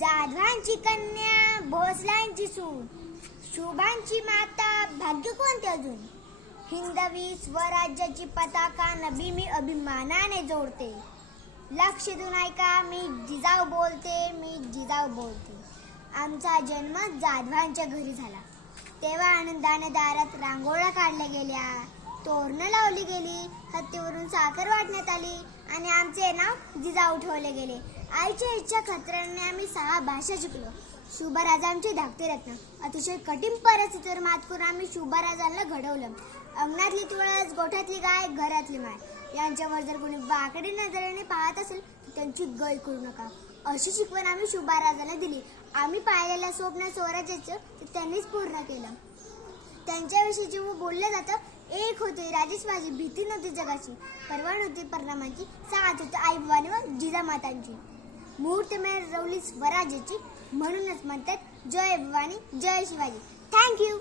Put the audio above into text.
जाधवांची कन्या भोसल्यांची सून, शुभांची माता भाग्य कोणते अजून. हिंदवी स्वराज्याची पताका नभी मी अभिमानाने जोडते. लक्ष देऊन ऐका, मी जिजाऊ बोलते. आमचा जन्म जाधवांच्या घरी झाला. तेव्हा आनंदाने दारात रांगोळ्या काढल्या गेल्या, तोरणं लावली गेली, हत्तीवरून साखर वाटण्यात आली आणि आमचे नाव जिजाऊ ठेवले गेले. आईच्या इच्छा खतऱ्याने आम्ही 6 भाषा शिकलो. शुभराज आमचे धाकटे रत्न. अतिशय कठीण परिस्थितीवर मात करून आम्ही शुभराजांना घडवलं. अंगणातली तुळस, गोठ्यातली गाय, घरातली माय यांच्यावर जर कोणी वाकडी नजरेने पाहत असेल तर त्यांची गय करू नका, अशी शिकवण आम्ही शुभराजाला दिली. आम्ही पाहिलेल्या स्वप्न स्वराज्याचं ते त्यांनीच पूर्ण केलं. त्यांच्याविषयी जेव्हा बोललं जातं, एक होते राजेश माझी, भीती नव्हती जगाची, परवा नव्हती परिणामाची, साथ होती आई बाबांनी व जिजामातांची. मुहूर्तमेढ रवली स्वराज्याची, म्हणूनच म्हणतात जय भवानी जय शिवाजी. थँक्यू.